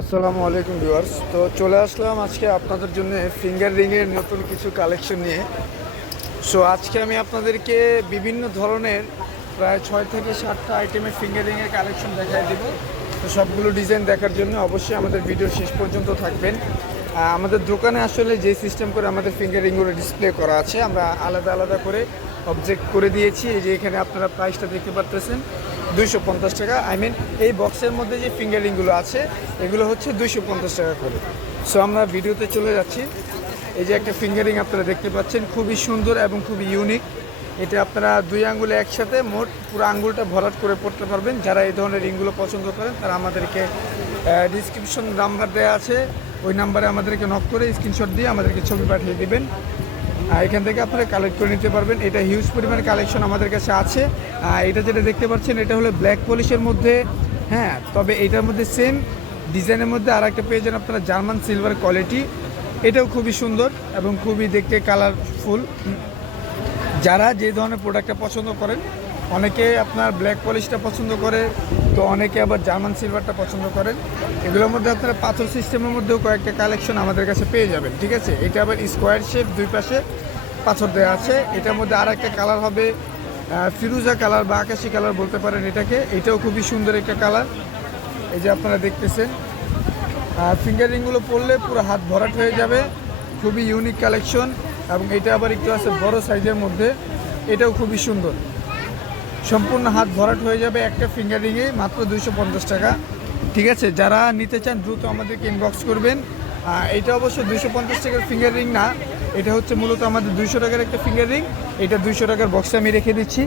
আসসালামু আলাইকুম ভিউয়ার্স। তো চলে আসলাম আজকে আপনাদের জন্য ফিঙ্গার রিংয়ের নতুন কিছু কালেকশন নিয়ে। সো আজকে আমি আপনাদেরকে বিভিন্ন ধরনের প্রায় ছয় থেকে সাতটা আইটেমের ফিঙ্গার রিংয়ের কালেকশন দেখাই দিব। তো সবগুলো ডিজাইন দেখার জন্য অবশ্যই আমাদের ভিডিও শেষ পর্যন্ত থাকবেন। আমাদের দোকানে আসলে যে সিস্টেম করে আমাদের ফিঙ্গার রিংগুলো ডিসপ্লে করা আছে, আমরা আলাদা আলাদা করে অবজেক্ট করে দিয়েছি। এই যে এখানে আপনারা প্রাইসটা দেখতে পারতেছেন। দুইশো পঞ্চাশ টাকা। আই মিন এই বক্সের মধ্যে যে ফিঙ্গারিংগুলো আছে, এগুলো হচ্ছে দুইশো পঞ্চাশ টাকা করে। সো আমরা ভিডিওতে চলে যাচ্ছি। এই যে একটা ফিঙ্গারিং আপনারা দেখতে পাচ্ছেন, খুবই সুন্দর এবং খুবই ইউনিক এটা আপনারা দুই আঙ্গুলে একসাথে মোট পুরো আঙ্গুলটা ভরাট করে পড়তে পারবেন। যারা এই ধরনের রিংগুলো পছন্দ করেন, তারা আমাদেরকে ডিসক্রিপশন নাম্বার দেওয়া আছে। ওই নাম্বারে আমাদেরকে নক করে স্ক্রিনশট দিয়ে আমাদেরকে ছবি পাঠিয়ে দিবেন। এখান থেকে আপনারা কালেক্ট করে নিতে পারবেন। এটা হিউজ পরিমাণে কালেকশন আমাদের কাছে আছে। এটা যেটা দেখতে পাচ্ছেন, এটা হলো ব্ল্যাক পলিশের মধ্যে। হ্যাঁ তবে এটার মধ্যে সেম ডিজাইনের মধ্যে আর একটা পেয়ে যান আপনারা জার্মান সিলভার কোয়ালিটি এটাও খুবই সুন্দর এবং খুবই দেখতে কালারফুল যারা যে ধরনের প্রোডাক্টটা পছন্দ করেন, অনেকে আপনার ব্ল্যাক পলিশটা পছন্দ করে তো অনেকে আবার জার্মান সিলভারটা পছন্দ করেন। এগুলোর মধ্যে আপনারা পাথর সিস্টেমের মধ্যেও কয়েকটা কালেকশন আমাদের কাছে পেয়ে যাবেন, ঠিক আছে? এটা আবার স্কোয়ার শেপ দুই পাশে পাথর দেওয়া আছে। এটার মধ্যে আর একটা কালার হবে ফিরুজা কালার বা আকাশি কালার বলতে পারেন এটাকে। এটাও খুবই সুন্দর একটা কালার এই যে আপনারা দেখতেছেন ফিঙ্গারিংগুলো পরলে পুরো হাত ভরাট হয়ে যাবে। খুবই ইউনিক কালেকশন এবং এটা আবার একটু আছে বড় সাইজের মধ্যে। এটাও খুবই সুন্দর। সম্পূর্ণ হাত ভরাট হয়ে যাবে একটা ফিঙ্গারিংয়ে মাত্র দুইশো পঞ্চাশ টাকা। ঠিক আছে, যারা নিতে চান দ্রুত আমাদেরকে ইনবক্স করবেন। এটা অবশ্য দুইশো পঞ্চাশ টাকার ফিঙ্গার রিং না, এটা হচ্ছে মূলত আমাদের দুইশো টাকার একটা ফিঙ্গার। রিং এটা দুইশো টাকার বক্সে আমি রেখে দিচ্ছি।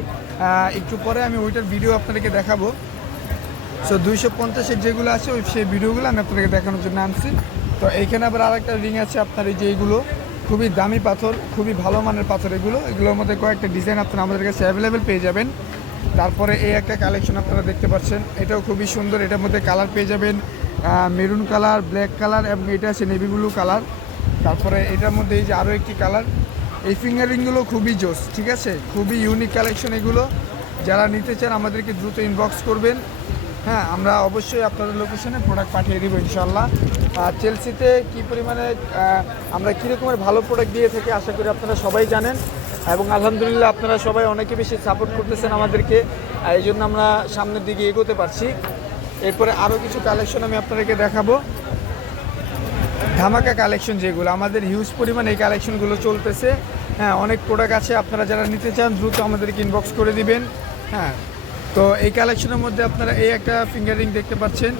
একটু পরে আমি ওইটার ভিডিও আপনাদেরকে দেখাবো। সো দুইশো পঞ্চাশের যেগুলো আছে, ওই সেই ভিডিওগুলো আমি আপনাদেরকে দেখানোর জন্য আনছি। তো, এইখানে আবার আরেকটা রিং আছে আপনার, এই যে এইগুলো। খুবই দামি পাথর, খুবই ভালো মানের পাথর এগুলো। এগুলোর মধ্যে কয়েকটা ডিজাইন আপনারা আমাদের কাছে অ্যাভেলেবেল পেয়ে যাবেন। তারপরে এই একটা কালেকশন আপনারা দেখতে পাচ্ছেন। এটাও খুবই সুন্দর। এটার মধ্যে কালার পেয়ে যাবেন মেরুন কালার ব্ল্যাক কালার এবং এটা আছে নেভি ব্লু কালার তারপরে এটার মধ্যে এই যে আরও একটি কালার এই ফিঙ্গারিংগুলো খুবই জোস, ঠিক আছে? খুবই ইউনিক কালেকশন এগুলো। যারা নিতে চান, আমাদেরকে দ্রুত ইনবক্স করবেন। হ্যাঁ আমরা অবশ্যই আপনাদের লোকেশনে প্রোডাক্ট পাঠিয়ে দিব ইনশাল্লাহ আর চেলসিতে কী পরিমাণে আমরা কীরকমের ভালো প্রোডাক্ট দিয়ে থাকি, আশা করি আপনারা সবাই জানেন। এবং আলহামদুলিল্লাহ আপনারা সবাই অনেকে বেশি সাপোর্ট করতেছেন আমাদেরকে এই জন্য আমরা সামনের দিকে এগোতে পারছি। এরপরে আরও কিছু কালেকশন আমি আপনাদেরকে দেখাবো। ধামাকা কালেকশন যেগুলো, আমাদের হিউজ পরিমাণ এই কালেকশনগুলো চলতেছে। হ্যাঁ অনেক প্রোডাক্ট আছে, আপনারা যারা নিতে চান, দ্রুত আমাদেরকে ইনবক্স করে দিবেন। হ্যাঁ তো এই কালেকশনের মধ্যে আপনারা এই একটা ফিঙ্গার রিং দেখতে পাচ্ছেন।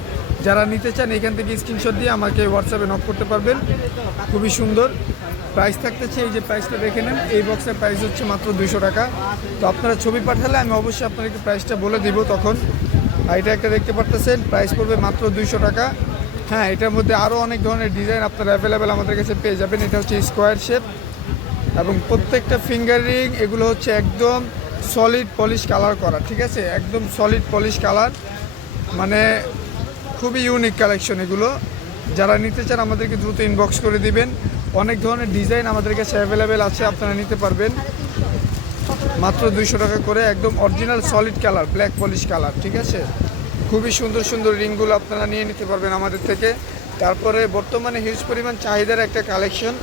যারা নিতে চান, এখান থেকে স্ক্রিনশট দিয়ে আমাকে হোয়াটসঅ্যাপে নক করতে পারবেন। খুবই সুন্দর। প্রাইস থাকতেছে, এই যে প্রাইসটা দেখে নেন। এই বক্সের প্রাইস হচ্ছে মাত্র দুশো টাকা। তো আপনারা ছবি পাঠালে আমি অবশ্যই আপনাদেরকে প্রাইসটা বলে দিব তখন। আর এটা একটা দেখতে পারতেছেন প্রাইস পড়বে মাত্র দুইশো টাকা। হ্যাঁ এটার মধ্যে আরও অনেক ধরনের ডিজাইন আপনারা অ্যাভেলেবেল আমাদের কাছে পেয়ে যাবেন। এটা হচ্ছে স্কোয়ার শেপ এবং প্রত্যেকটা ফিঙ্গার রিং এগুলো হচ্ছে একদম সলিড পলিশ কালার করা, ঠিক আছে? একদম সলিড পলিশ কালার মানে খুবই ইউনিক কালেকশন এগুলো। যারা নিতে চান আমাদেরকে দ্রুত ইনবক্স করে দিবেন। অনেক ধরনের ডিজাইন আমাদের কাছে অ্যাভেলেবেল আছে, আপনারা নিতে পারবেন। মাত্র দুইশো টাকা করে, একদম original solid colour black polish colour ঠিক আছে? খুবই সুন্দর সুন্দর রিংগুলো আপনারা নিয়ে নিতে পারবেন আমাদের থেকে। তারপরে বর্তমানে হিউজ পরিমাণ চাহিদার একটা কালেকশন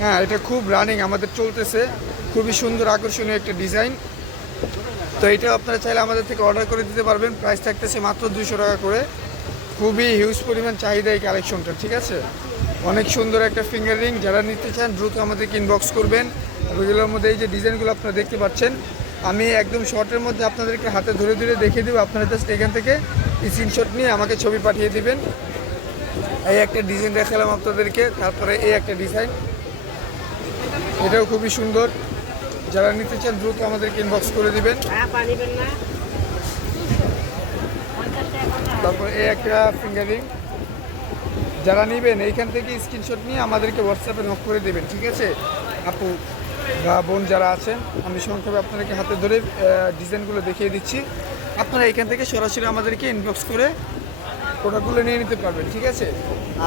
হ্যাঁ এটা খুব রানিং আমাদের চলতেছে। খুবই সুন্দর, আকর্ষণীয় একটা ডিজাইন তো এটা আপনারা চাইলে আমাদের থেকে অর্ডার করে দিতে পারবেন। প্রাইস থাকতেছে মাত্র দুশো টাকা করে। খুবই হিউজ পরিমাণ চাহিদা এই কালেকশনটা ঠিক আছে? অনেক সুন্দর একটা ফিঙ্গার রিং যারা নিতে চান, দ্রুত আমাদেরকে ইনবক্স করবেন। এগুলোর মধ্যে এই যে ডিজাইনগুলো আপনারা দেখতে পাচ্ছেন, আমি একদম শর্টের মধ্যে আপনাদেরকে হাতে ধরে ধরে দেখিয়ে দেবো। আপনারা জাস্ট এখান থেকে স্ক্রিনশট নিয়ে আমাকে ছবি পাঠিয়ে দিবেন। এই একটা ডিজাইন দেখালাম আপনাদেরকে, তারপরে এই একটা ডিজাইন এটাও খুবই সুন্দর। যারা নিতে চান দ্রুত আমাদেরকে ইনবক্স করে দিবেন। হ্যাঁ তারপর এই একটা ফিঙ্গারিং যারা নেবেন এইখান থেকে স্ক্রিনশট নিয়ে আমাদেরকে হোয়াটসঅ্যাপে নক করে দেবেন ঠিক আছে? আপু বা বোন যারা আছেন আমি সংক্ষেপে আপনাদেরকে হাতে ধরে ডিজাইনগুলো দেখিয়ে দিচ্ছি। আপনারা এখান থেকে সরাসরি আমাদেরকে ইনবক্স করে প্রোডাক্টগুলো নিয়ে নিতে পারবেন ঠিক আছে?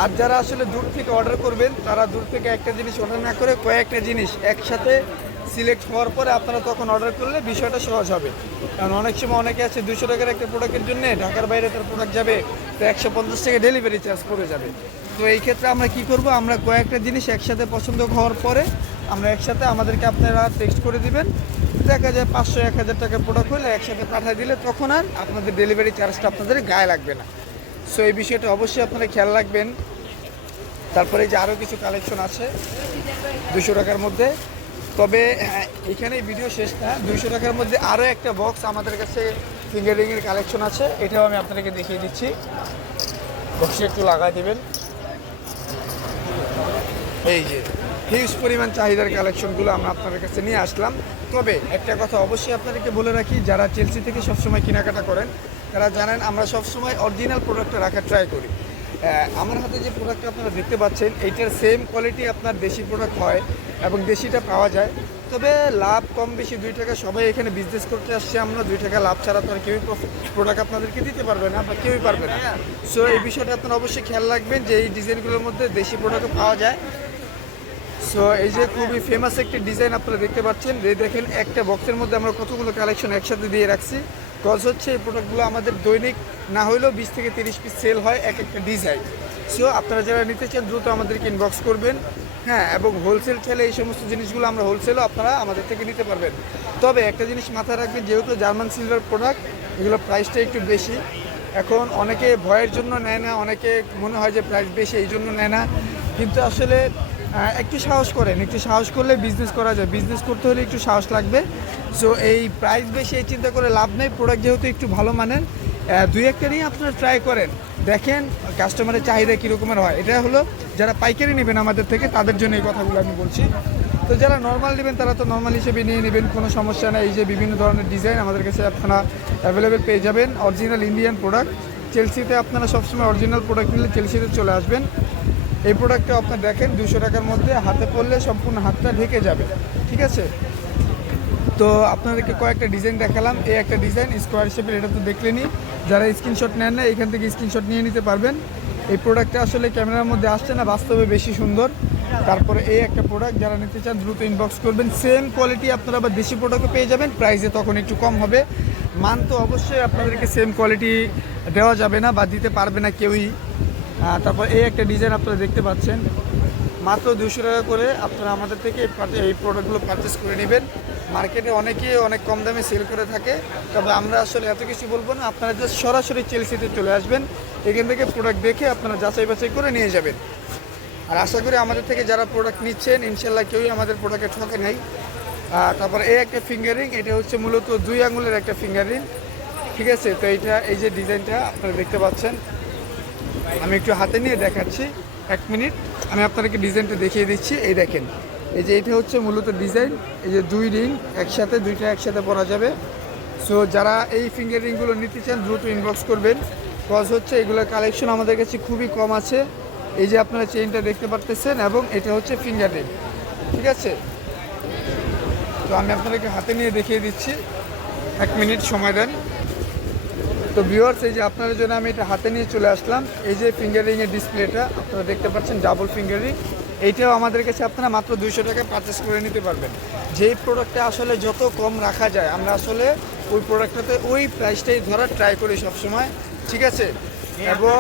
আর যারা আসলে দূর থেকে অর্ডার করবেন তারা দূর থেকে একটা জিনিস অর্ডার না করে কয়েকটা জিনিস একসাথে সিলেক্ট হওয়ার পরে আপনারা তখন অর্ডার করলে বিষয়টা সহজ হবে। কারণ অনেক সময় অনেকে আছে দুশো টাকার একটা প্রোডাক্টের জন্য ঢাকার বাইরে তার প্রোডাক্ট যাবে, তো একশো পঞ্চাশ টাকা ডেলিভারি চার্জ পড়ে যাবে। তো এই ক্ষেত্রে আমরা কি করব, আমরা কয়েকটা জিনিস একসাথে পছন্দ হওয়ার পরে আমরা একসাথে আমাদেরকে আপনারা টেক্সট করে দিবেন। দেখা যায় পাঁচশো, এক হাজার টাকার প্রোডাক্ট হলে একসাথে পাঠিয়ে দিলে তখন আর আপনাদের ডেলিভারি চার্জটা আপনাদের গায়ে লাগবে না। সো এই বিষয়টা অবশ্যই আপনারা খেয়াল রাখবেন। তারপরে যে আরও কিছু কালেকশন আছে দুশো টাকার মধ্যে। তবে এখানে ভিডিও শেষ না। দুইশো টাকার মধ্যে আরও একটা বক্স আমাদের কাছে ফিঙ্গারিংয়ের কালেকশন আছে। এটাও আমি আপনাদেরকে দেখিয়ে দিচ্ছি। বক্সে একটু লাগাই দেবেন। এই যে হিউজ পরিমাণ চাহিদার কালেকশনগুলো আমরা আপনাদের কাছে নিয়ে আসলাম। তবে একটা কথা অবশ্যই আপনাদেরকে বলে রাখি, যারা চেলসি থেকে সবসময় কেনাকাটা করেন, তারা জানেন আমরা সবসময় অরিজিনাল প্রোডাক্টটা রাখার ট্রাই করি। আমার হাতে যে প্রোডাক্টটা আপনারা দেখতে পাচ্ছেন, এইটার সেম কোয়ালিটি আপনার দেশি প্রোডাক্ট হয় এবং দেশিটা পাওয়া যায়। তবে লাভ কম বেশি, দুই টাকা সবাই এখানে বিজনেস করতে আসছে আমরা, দুই টাকা লাভ ছাড়া তো আর কেউই প্রোডাক্ট আপনাদেরকে দিতে পারবে না বা কেউই পারবে না। সো এই বিষয়টা আপনারা অবশ্যই খেয়াল রাখবেন যে এই ডিজাইনগুলোর মধ্যে দেশি প্রোডাক্ট পাওয়া যায়। সো এই যে খুবই ফেমাস একটি ডিজাইন আপনারা দেখতে পাচ্ছেন। যে দেখেন, একটা বক্সের মধ্যে আমরা কতগুলো কালেকশন একসাথে দিয়ে রাখছি। কজ হচ্ছে এই প্রোডাক্টগুলো আমাদের দৈনিক না হলেও বিশ থেকে তিরিশ পিস সেল হয় এক একটা ডিজাইন সো আপনারা যারা নিতে চান, দ্রুত আমাদেরকে ইনবক্স করবেন। হ্যাঁ এবং হোলসেল ঠেলে এই সমস্ত জিনিসগুলো আমরা হোলসেলও আপনারা আমাদের থেকে নিতে পারবেন। তবে একটা জিনিস মাথায় রাখবেন, যেহেতু জার্মান সিলভার প্রোডাক্ট এগুলো প্রাইসটা একটু বেশি। এখন অনেকে ভয়ের জন্য নেয় না, অনেকে মনে হয় যে প্রাইস বেশি, এই জন্য নেয় না। কিন্তু আসলে একটু সাহস করেন একটু সাহস করলে বিজনেস করা যায়। বিজনেস করতে হলে একটু সাহস লাগবে। সো এই প্রাইস বেশি এই চিন্তা করে লাভ নেই। প্রোডাক্ট যেহেতু একটু ভালো আহ, দুই একটা নিয়ে আপনারা ট্রাই করেন। দেখেন কাস্টমারের চাহিদা কীরকমের হয়। এটা হলো যারা পাইকারি নেবেন আমাদের থেকে তাদের জন্য এই কথাগুলো আমি বলছি। তো যারা নর্মাল নেবেন তারা তো নর্মাল হিসেবে নিয়ে নেবেন কোনো সমস্যা নেই। এই যে বিভিন্ন ধরনের ডিজাইন আমাদের কাছে আপনারা অ্যাভেলেবেল পেয়ে যাবেন। অরিজিনাল ইন্ডিয়ান প্রোডাক্ট চেলসিতে আপনারা সবসময় অরিজিনাল প্রোডাক্ট নিলে চেলসিতে চলে আসবেন। এই প্রোডাক্টটা আপনার দেখেন দুশো টাকার মধ্যে হাতে পড়লে সম্পূর্ণ হাতটা ঢেকে যাবে, ঠিক আছে? তো আপনাদেরকে কয়েকটা ডিজাইন দেখালাম। এই একটা ডিজাইন স্কোয়ার শেপের এটা তো দেখলেনই। যারা স্ক্রিনশট নেন না, এখান থেকে স্ক্রিনশট নিয়ে নিতে পারবেন। এই প্রোডাক্টটা আসলে ক্যামেরার মধ্যে আসছে না, বাস্তবে বেশি সুন্দর। তারপরে এই একটা প্রোডাক্ট যারা নিতে চান, দ্রুত ইনবক্স করবেন। সেম কোয়ালিটি আপনারা আবার দেশি প্রোডাক্টও পেয়ে যাবেন। প্রাইসে তখন একটু কম হবে। মান তো অবশ্যই আপনাদেরকে সেম কোয়ালিটি দেওয়া যাবে না বা দিতে পারবে না কেউই। তারপর এই একটা ডিজাইন আপনারা দেখতে পাচ্ছেন। মাত্র দুশো টাকা করে আপনারা আমাদের থেকে এই প্রোডাক্টগুলো পারচেস করে নেবেন। মার্কেটে অনেকে অনেক কম দামে সেল করে থাকে। তবে আমরা আসলে এত কিছু বলব না, আপনারা জাস্ট সরাসরি চেলসিতে চলে আসবেন। এখান থেকে প্রোডাক্ট দেখে আপনারা যাচাই বাছাই করে নিয়ে যাবেন। আর আশা করি আমাদের থেকে যারা প্রোডাক্ট নিচ্ছেন ইনশাল্লাহ কেউই আমাদের প্রোডাক্টে ঠকে নাই। তারপর এই একটা ফিঙ্গারিং এটা হচ্ছে মূলত দুই আঙুলের একটা ফিঙ্গারিং ঠিক আছে? তো এইটা, এই যে ডিজাইনটা আপনারা দেখতে পাচ্ছেন। আমি একটু হাতে নিয়ে দেখাচ্ছি। এক মিনিট। আমি আপনাদেরকে ডিজাইনটা দেখিয়ে দিচ্ছি। এই দেখেন, এই যে এটা হচ্ছে মূলত ডিজাইন। এই যে দুই রিং একসাথে, দুইটা একসাথে পরা যাবে। সো যারা এই ফিঙ্গার রিংগুলো নিতে চান, দ্রুত ইনবক্স করবেন। কজ হচ্ছে এগুলোর কালেকশন আমাদের কাছে খুবই কম আছে। এই যে আপনারা চেইনটা দেখতে পারতেছেন, এবং এটা হচ্ছে ফিঙ্গার রিং ঠিক আছে? তো আমি আপনাদেরকে হাতে নিয়ে দেখিয়ে দিচ্ছি। এক মিনিট সময় দেন। তো ভিউয়ার্স এই যে আপনাদের জন্য আমি এটা হাতে নিয়ে চলে আসলাম। এই যে ফিঙ্গারিং এর ডিসপ্লেটা আপনারা দেখতে পাচ্ছেন ডাবল ফিঙ্গারিং এইটাও আমাদের কাছে আপনারা মাত্র দুইশো টাকায় পারচেস করে নিতে পারবেন। যেই প্রোডাক্টটা আসলে যত কম রাখা যায় আমরা আসলে ওই প্রোডাক্টটাতে ওই প্রাইসটাই ধরার ট্রাই করি সবসময়। ঠিক আছে? এবং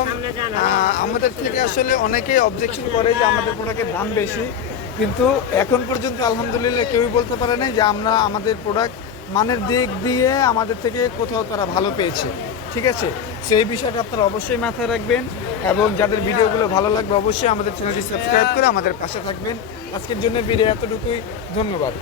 আমাদের থেকে আসলে অনেকেই অবজেকশন করে যে আমাদের প্রোডাক্টের দাম বেশি। কিন্তু এখন পর্যন্ত আলহামদুলিল্লাহ কেউই বলতে পারে নাই যে আমরা আমাদের প্রোডাক্ট মানের দিক দিয়ে আমাদের থেকে কোথাও তারা ভালো পেয়েছে। ঠিক আছে? সেই বিষয়টা আপনারা অবশ্যই মাথায় রাখবেন এবং যাদের ভিডিওগুলো ভালো লাগবে অবশ্যই আমাদের চ্যানেলটি সাবস্ক্রাইব করে আমাদের পাশে থাকবেন। আজকের জন্য ভিডিও এতটুকুই। ধন্যবাদ।